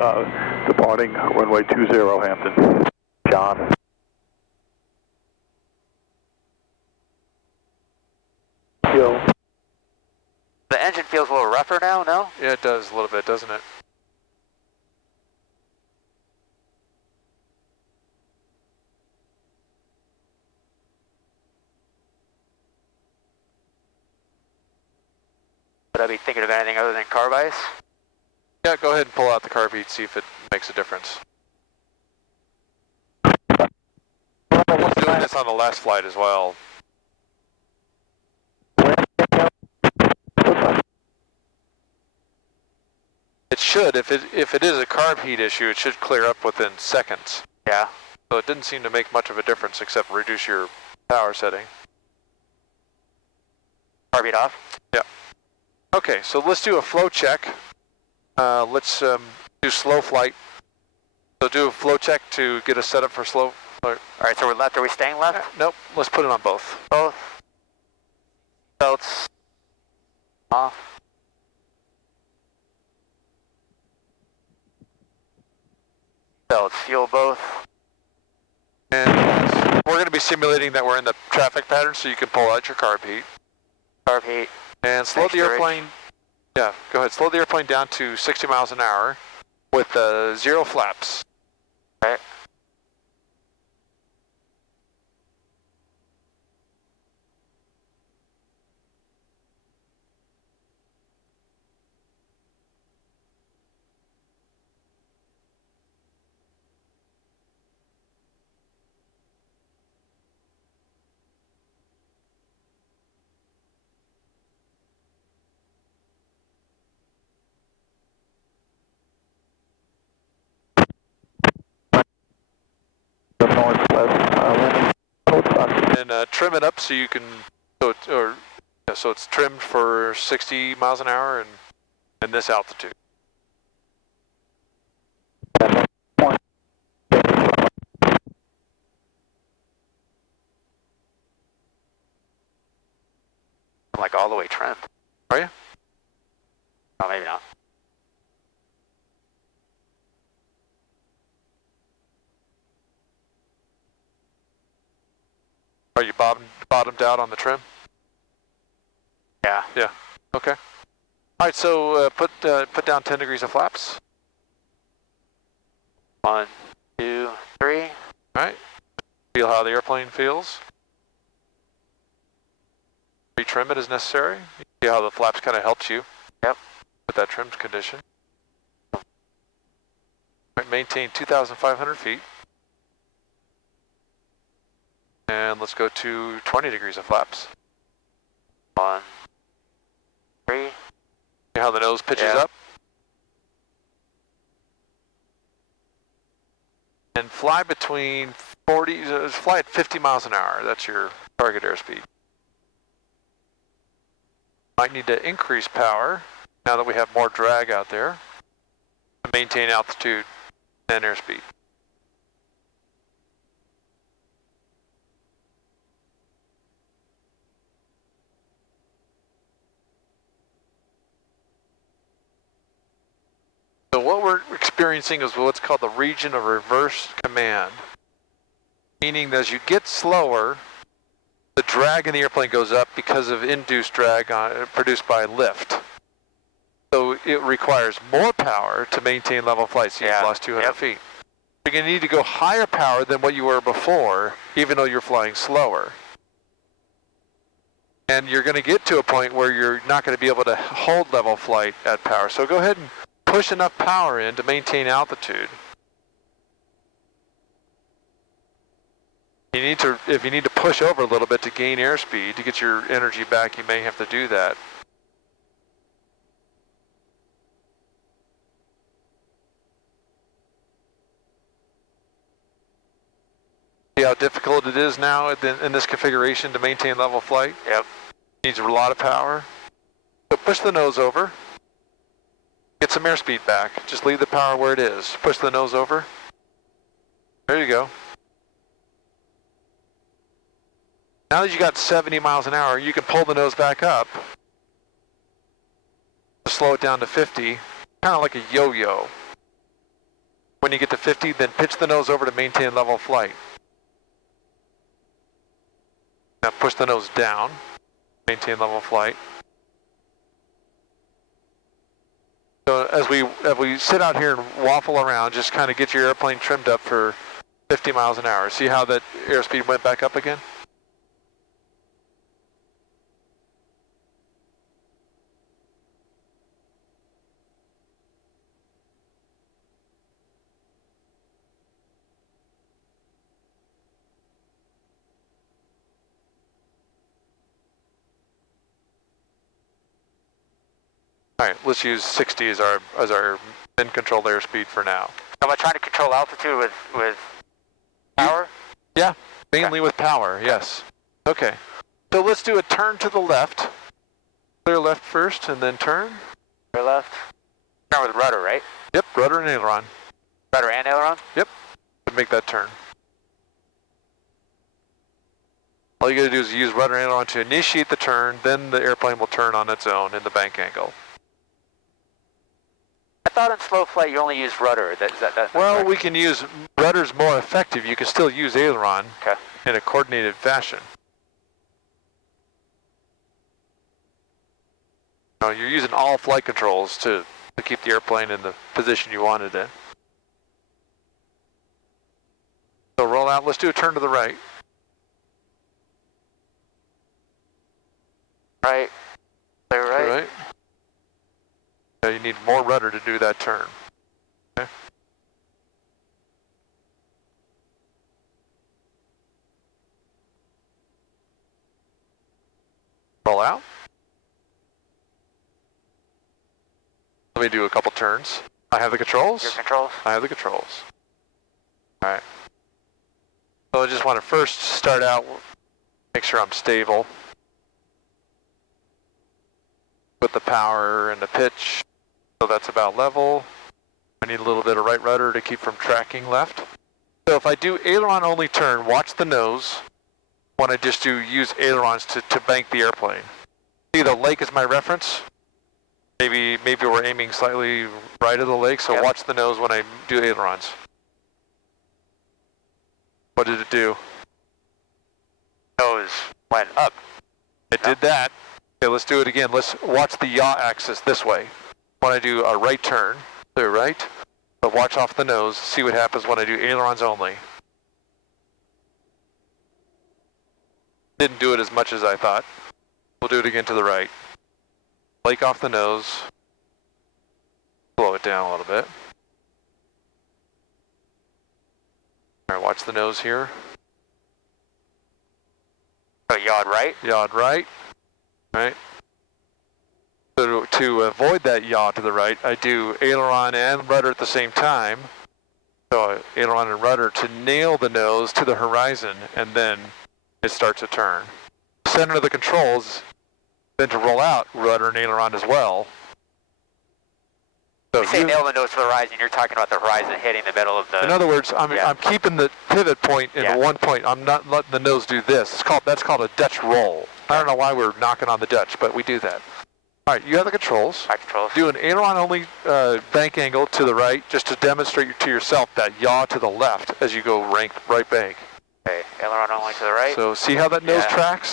Departing runway 20, Hampton. John. Yo. The engine feels a little rougher now, no? Yeah, it does a little bit, doesn't it? Would I be thinking of anything other than carb ice? Yeah, go ahead and pull out the carb heat, see if it makes a difference. I was doing this on the last flight as well. It should, if it is a carb heat issue, it should clear up within seconds. Yeah. So it didn't seem to make much of a difference except reduce your power setting. Carb heat off? Yeah. Okay, so let's do a flow check. Let's do slow flight. So do a flow check to get us set up for slow. All right, so we're left. Are we staying left? Nope, let's put it on both. Both. Belts off. Belts, fuel both. And we're going to be simulating that we're in the traffic pattern, so you can pull out your carb heat. Carb heat. And slow the airplane. Yeah, go ahead. Slow the airplane down to 60 miles an hour with 0 flaps. Right. And trim it up so you can, so it's trimmed for 60 miles an hour and this altitude. I'm like all the way trimmed. Are you? Oh, maybe not. Are you bottomed out on the trim? Yeah. Yeah. Okay. All right. So put down 10 degrees of flaps. 1, 2, 3. All right. Feel how the airplane feels. Retrim it as necessary. See how the flaps kind of helps you. Yep. With that trimmed condition. All right, maintain 2,500 feet. And let's go to 20 degrees of flaps. 1, 3. See how the nose pitches Yeah. up? And fly between 40, fly at 50 miles an hour. That's your target airspeed. Might need to increase power now that we have more drag out there to maintain altitude and airspeed. So what we're experiencing is what's called the region of reverse command, meaning that as you get slower, the drag in the airplane goes up because of induced drag produced by lift. So it requires more power to maintain level flight, so you've lost 200 feet. You're going to need to go higher power than what you were before, even though you're flying slower. And you're going to get to a point where you're not going to be able to hold level flight at power. So go ahead and push enough power in to maintain altitude. If you need to push over a little bit to gain airspeed, to get your energy back, you may have to do that. See how difficult it is now in this configuration to maintain level flight? Yep. Needs a lot of power. So push the nose over. Get some airspeed back. Just leave the power where it is. Push the nose over. There you go. Now that you got 70 miles an hour, you can pull the nose back up. Slow it down to 50, kind of like a yo-yo. when you get to 50, then pitch the nose over to maintain level flight. Now push the nose down, maintain level flight. So as we sit out here and waffle around, just kind of get your airplane trimmed up for 50 miles an hour. See how that airspeed went back up again? All right, let's use 60 as our min controlled airspeed for now. Am I trying to control altitude with power? Yeah, mainly with power, yes. Okay, so let's do a turn to the left. Clear left first and then turn. Clear left. Turn with rudder, right? Yep, rudder and aileron. Rudder and aileron? Yep, to make that turn. All you gotta do is use rudder and aileron to initiate the turn, then the airplane will turn on its own in the bank angle. I thought in slow flight you only use rudder. Well, correct? we can use rudder's more effective. You can still use aileron in a coordinated fashion. No, you're using all flight controls to keep the airplane in the position you want it in. So roll out. Let's do a turn to the right. Right. Clear right. Right. Yeah, you need more rudder to do that turn. Okay. Roll out. Let me do a couple turns. I have the controls. Your controls? I have the controls. All right. So I just want to first start out, make sure I'm stable. Put the power and the pitch, so that's about level. I need a little bit of right rudder to keep from tracking left. So if I do aileron only turn, watch the nose when I just use ailerons to bank the airplane. See, the lake is my reference. Maybe we're aiming slightly right of the lake, so watch the nose when I do ailerons. What did it do? Nose went up. It did that. Okay, let's do it again. Let's watch the yaw axis this way. When I do a right turn, to the right, but watch off the nose, see what happens when I do ailerons only. Didn't do it as much as I thought. We'll do it again to the right. Flake off the nose. Slow it down a little bit. All right, watch the nose here. So yawed right? Yawed right. Right. So to avoid that yaw to the right, I do aileron and rudder at the same time. So aileron and rudder to nail the nose to the horizon, and then it starts to turn. Center of the controls, then to roll out, rudder and aileron as well. So you say nail the nose to the horizon, you're talking about the horizon hitting the middle of the... In other words, I'm keeping the pivot point in one point. I'm not letting the nose do this. That's called a Dutch roll. I don't know why we're knocking on the Dutch, but we do that. All right, you have the controls. Controls. Do an aileron-only bank angle to the right, just to demonstrate to yourself that yaw to the left as you go right bank. Okay, aileron only to the right. So see how that nose tracks?